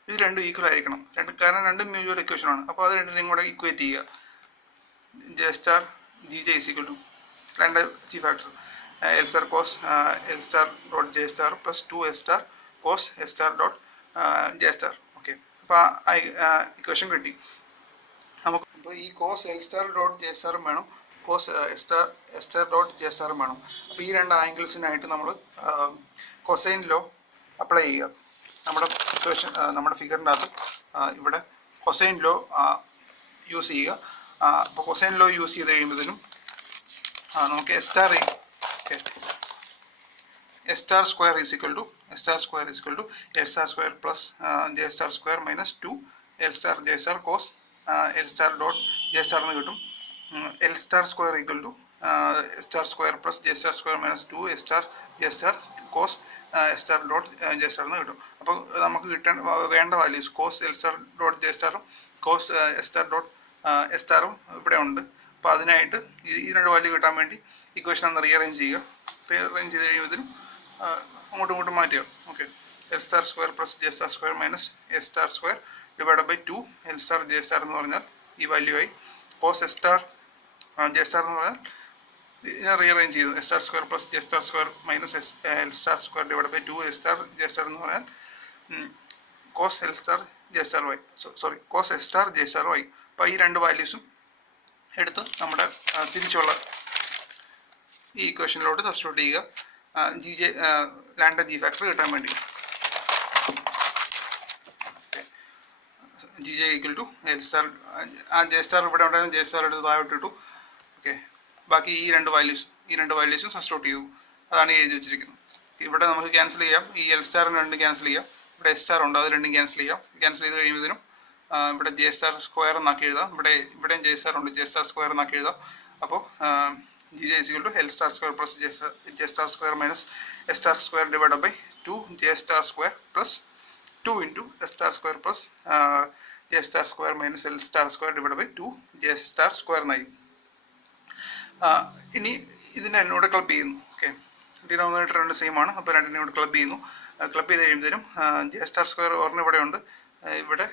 ഇത് രണ്ടും ഈക്വൽ ആയിരിക്കണം. കാരണം രണ്ടും മ്യൂജയുടെ ഇക്വേഷൻ ആണ്. അപ്പോൾ അത് രണ്ടിനെയും കൂടെ ഇക്വേറ്റ് ചെയ്യുക. J star G J is equal to Lande G factor L star cos L star dot J star plus 2s star cos S star dot J star. Okay, അപ്പോൾ ഇക്വേഷൻ കിട്ടി നമുക്ക്. അപ്പോൾ ഈ cos L star dot J സ്റ്റാറും വേണം, cos S star dot J സ്റ്റാറും വേണം. അപ്പോൾ ഈ രണ്ട് ആംഗിൾസിനായിട്ട് നമ്മൾ കൊസൈൻ ലോ അപ്ലൈ ചെയ്യുക. നമ്മുടെ ഫിഗറിൻ്റെ അകത്ത് ഇവിടെ കൊസൈൻ ലോ യൂസ് ചെയ്യുക. അപ്പോൾ കൊസൈൻ ലോ യൂസ് ചെയ്ത് കഴിയുമ്പോഴത്തേനും നമുക്ക് S star square is equal to L star square plus J star square minus 2 L star J star cos L star dot J star എന്ന് കിട്ടും. L star square equal to S star square plus J star square minus 2 S star J star cos S star dot J star എന്ന് കിട്ടും. അപ്പോൾ നമുക്ക് വേണ്ട values cos L star dot J സ്റ്റാറും cos S star dot S സ്റ്റാറും ഇവിടെ ഉണ്ട്. അപ്പോൾ അതിനായിട്ട് ഈ രണ്ട് വാല്യൂ കിട്ടാൻ വേണ്ടി ഇക്വേഷൻ ഒന്ന് റീഅറേഞ്ച് ചെയ്യുക. റീഅറേഞ്ച് ചെയ്ത് കഴിയുമ്പോഴത്തേനും അങ്ങോട്ടും ഇങ്ങോട്ടും മാറ്റുക. Okay, L star square plus J star square minus S star square divide by 2 L star J star എന്ന് പറഞ്ഞാൽ ഈ വാല്യൂ ആയി. Cos S star J star എന്ന് പറഞ്ഞാൽ ഇതിനെ റീഅറേഞ്ച് ചെയ്തു. S star square plus J star square minus L star square divide by 2 S star J star എന്ന് പറഞ്ഞാൽ cos L star J star Y cos S star J star Y. അപ്പോൾ ഈ രണ്ട് വാല്യൂസും എടുത്ത് നമ്മുടെ തിരിച്ചുള്ള ഈ ഇക്വേഷനിലോട്ട് സബ്സ്റ്റിറ്റ്യൂട്ട് ചെയ്യുക. G J Lande G factor കിട്ടാൻ വേണ്ടി. G J equal to L star J star ഇവിടെ ഉണ്ടായിരുന്ന ജെ സ്റ്റാർ എടുത്ത് താഴോട്ട് ഇട്ടു. ഓക്കെ, ബാക്കി ഈ രണ്ട് വാല്യൂസും സബ്സ്റ്റിറ്റ്യൂട്ട് ചെയ്തു. അതാണ് എഴുതി വെച്ചിരിക്കുന്നത്. ഇവിടെ നമുക്ക് ക്യാൻസൽ ചെയ്യാം. ഈ എൽ സ്റ്റാറിന് രണ്ടും ക്യാൻസൽ ചെയ്യാം. ഇവിടെ എസ് സ്റ്റാർ ഉണ്ട്, അത് രണ്ടും ക്യാൻസൽ ചെയ്യാം. ക്യാൻസൽ ചെയ്ത് കഴിയുമ്പോഴത്തേനും ഇവിടെ ജെ സ്റ്റാർ സ്ക്വയർ എന്നാക്കി എഴുതാം. ഇവിടെയും ജെ സ്റ്റാർ ഉണ്ട്, ജെ സ്റ്റാർ സ്ക്വയർ എന്നാക്കി എഴുതാം. അപ്പോൾ G J is equal to L star square plus J star square minus S star square divide by 2 J star square plus 2 into S star square plus J star square minus L star square divide by 2 J star square എന്നായി. ഇനി ഇതിനെ എന്നോട് club ചെയ്യുന്നു. Okay, denominator രണ്ട് same ആണ്. അപ്പോൾ രണ്ടിനോട് club ചെയ്യുന്നു. Club ചെയ്ത് കഴിയുമ്പോഴത്തേനും ജെ സ്റ്റാർ സ്ക്വയർ ഒരെണ്ണം ഇവിടെ ഉണ്ട്, ഇവിടെ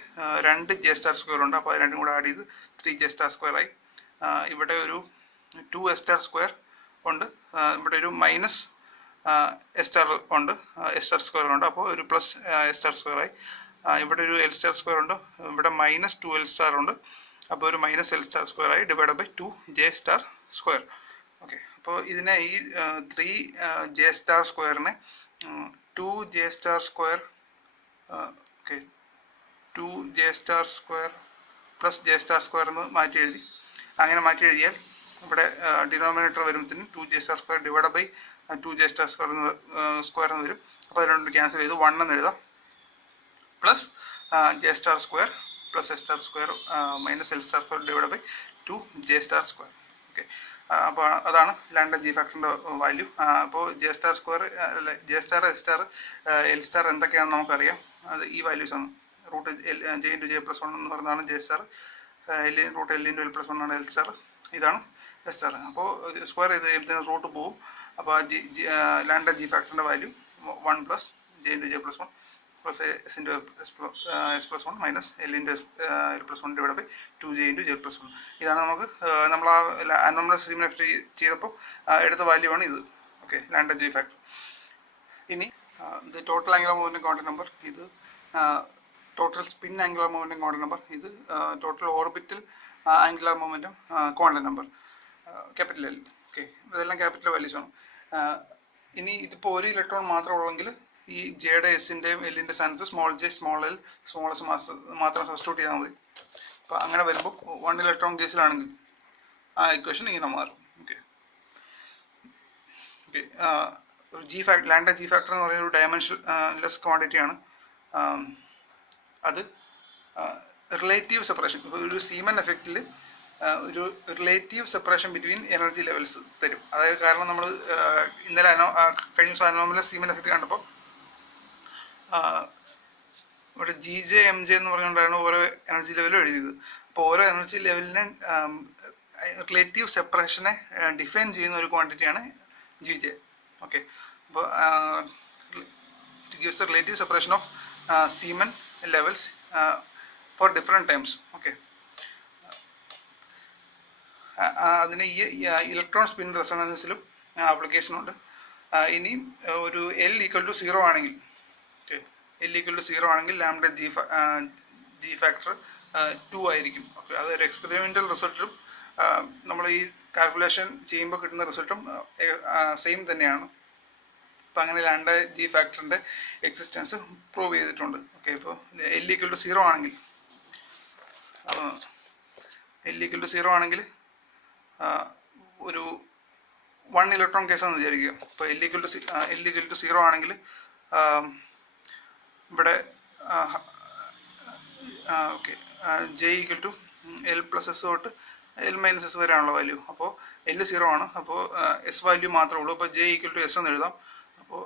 2 ജെ സ്റ്റാർ സ്ക്വയർ ഉണ്ട്. അപ്പോൾ അത് രണ്ടും കൂടെ ആഡ് ചെയ്ത് 3 ജെ സ്റ്റാർ സ്ക്വയർ ആയി. ഇവിടെ ഒരു 2 എസ് സ്റ്റാർ സ്ക്വയർ ഉണ്ട്, ഇവിടെ ഒരു മൈനസ് എസ് സ്റ്റാർ ഉണ്ട്, എസ് സ്റ്റാർ സ്ക്വയർ ഉണ്ട്. അപ്പോൾ ഒരു പ്ലസ് എസ് സ്റ്റാർ സ്ക്വയർ ആയി. ഇവിടെ ഒരു എൽ സ്റ്റാർ സ്ക്വയർ ഉണ്ട്, ഇവിടെ മൈനസ് 2 എൽ സ്റ്റാർ ഉണ്ട്. അപ്പോൾ ഒരു മൈനസ് എൽ സ്റ്റാർ സ്ക്വയർ ആയി divide by 2 J star square. Okay, അപ്പോൾ ഇതിനെ ഈ 3 ജെ സ്റ്റാർ സ്ക്വയറിനെ 2 J star square, okay, 2 J star square plus J star square എന്ന് മാറ്റി എഴുതി. അങ്ങനെ മാറ്റി എഴുതിയാൽ ഇവിടെ ഡിനോമിനേറ്റർ വരുമ്പോഴത്തേന് 2 J star square divide by 2 J star square എന്ന് വരും. അപ്പോൾ അത് രണ്ട് ക്യാൻസൽ ചെയ്ത് 1 എന്ന് എഴുതാം. Plus J star square plus S star square minus L star square divide by 2 J star square. Okay, അപ്പോൾ അതാണ് ലാംഡ ജി ഫാക്ടറിൻ്റെ വാല്യൂ. അപ്പോൾ J star square, J star, S star, L star എന്തൊക്കെയാണെന്ന് നമുക്കറിയാം. അത് ഈ വാല്യൂസ് ആണ്. Root J into J plus 1 എന്ന് പറയുന്നതാണ് J star, root L into L plus 1 ആണ് എൽ സ്റ്റാർ, ഇതാണ് എസ് സ്റ്റാർ. അപ്പോൾ സ്ക്വയർ ചെയ്ത് കഴിയുമ്പോഴത്തേന് റൂട്ട് പോകും. അപ്പോൾ ലാംഡ ജി ഫാക്ടറിൻ്റെ value 1 plus J into J plus 1 plus S into S plus 1 minus L into L plus 1 divide by 2 J into J plus 1. ഇതാണ് നമുക്ക് നമ്മൾ ആ അനോമലസ് സിമിലർ ചെയ്തപ്പോൾ എടുത്ത വാല്യൂ ആണ് ഇത്. Okay, lambda G factor. ഇനി ഇത് total angular momentum contact number, ഇത് total spin angular momentum contact number, ഇത് total orbital angular momentum contact number, capital L. Okay, ഇതെല്ലാം ക്യാപിറ്റൽ വാല്യൂസ് ആണ്. ഇനി ഇതിപ്പോൾ ഒരു ഇലക്ട്രോൺ മാത്രം ഉള്ളെങ്കിൽ ഈ ജെയുടെ എസിൻ്റെയും എല്ലിൻ്റെ സ്ഥാനത്ത് small J, small L, small S മാത്രം സബ്സ്റ്റിറ്റ്യൂട്ട് ചെയ്താൽ മതി. അപ്പോൾ അങ്ങനെ വരുമ്പോൾ 1 ഇലക്ട്രോൺ കേസിലാണെങ്കിൽ ആ ഇക്വേഷൻ ഇങ്ങനെ മാറും. ഓക്കെ, ഓക്കെ, ഒരു G factor, lambda G factor എന്ന് പറയുന്ന ഒരു ഡയമെൻഷൻ ലെസ് ക്വാണ്ടിറ്റി ആണ്. അത് റിലേറ്റീവ് സെപ്പറേഷൻ, ഇപ്പോൾ ഒരു സീമൻ എഫക്റ്റിൽ ഒരു relative separation between energy levels തരും. അതായത് കാരണം നമ്മൾ ഇന്നലെ കഴിഞ്ഞ ദിവസം അനോമലസ് സീമൻ എഫക്റ്റ് കണ്ടപ്പോൾ ഇവിടെ ജി ജെ എം ജെ എന്ന് പറഞ്ഞുകൊണ്ടാണ് ഓരോ എനർജി ലെവലും എഴുതിയത്. അപ്പോൾ ഓരോ എനർജി ലെവലിനെ റിലേറ്റീവ് സെപ്പറേഷനെ ഡിഫൈൻ ചെയ്യുന്ന ഒരു ക്വാണ്ടിറ്റിയാണ് ജി ജെ. ഓക്കെ, അപ്പോൾ it gives a relative separation of Zeeman levels for different times. Okay, അതിന് ഈ ഇലക്ട്രോൺ സ്പിൻ റെസൊണൻസിലും ആപ്ലിക്കേഷൻ ഉണ്ട്. ഇനി ഒരു എൽ ഈക്വൽ ടു 0 ആണെങ്കിൽ, ഓക്കെ, എൽ ഈക്വൽ ടു 0 ആണെങ്കിൽ ലാംഡ ജി ഫാക്ടർ 2 ആയിരിക്കും. ഓക്കെ, അതൊരു എക്സ്പെരിമെൻ്റൽ റിസൾട്ടും നമ്മൾ ഈ കാൽക്കുലേഷൻ ചെയ്യുമ്പോൾ കിട്ടുന്ന റിസൾട്ടും സെയിം തന്നെയാണ്. അപ്പോൾ അങ്ങനെ ലാംഡ ജി ഫാക്ടറിൻ്റെ എക്സിസ്റ്റൻസ് പ്രൂവ് ചെയ്തിട്ടുണ്ട്. ഓക്കെ, ഇപ്പോൾ എൽ ഈക്വൽ ടു 0 ആണെങ്കിൽ, എൽ ഈക്വൽ ടു 0 ആണെങ്കിൽ ഒരു 1 ഇലക്ട്രോൺ കേസാണെന്ന് വിചാരിക്കുക. അപ്പോൾ എൽ ഈക്വൽ ടു 0 ആണെങ്കിൽ ഇവിടെ okay, J equal to L plus S തൊട്ട് എൽ മൈനസ് എസ് വരെയാണുള്ള വാല്യൂ. അപ്പോൾ എൽ 0 ആണ്, അപ്പോൾ എസ് വാല്യൂ മാത്രമേ ഉള്ളൂ. അപ്പോൾ ജെ ഈക്വൽ ടു എസ് എന്ന് എഴുതാം. അപ്പോൾ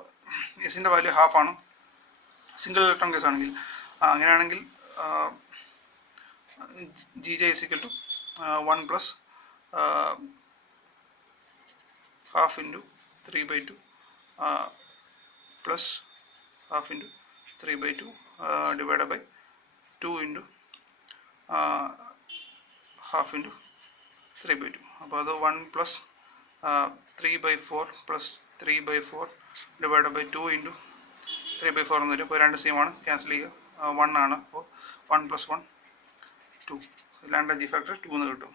എസിൻ്റെ വാല്യൂ ഹാഫ് ആണ് സിംഗിൾ ഇലക്ട്രോൺ കേസ് ആണെങ്കിൽ. അങ്ങനെയാണെങ്കിൽ G J is equal to 1 plus half into 3/2 plus half into 3/2 divided by 2 into half into 3/2. അപ്പോൾ അത് 1 plus 3/4 plus 3/4 divided by 2 into 3/4 എന്ന് വരും. ഇപ്പോൾ രണ്ട് സെയിം ആണ്, ക്യാൻസൽ ചെയ്യുക, 1 ആണ്. അപ്പോൾ 1 plus 1 2, ലാംഡ ജി ഫാക്ടർ 2 എന്ന് കിട്ടും.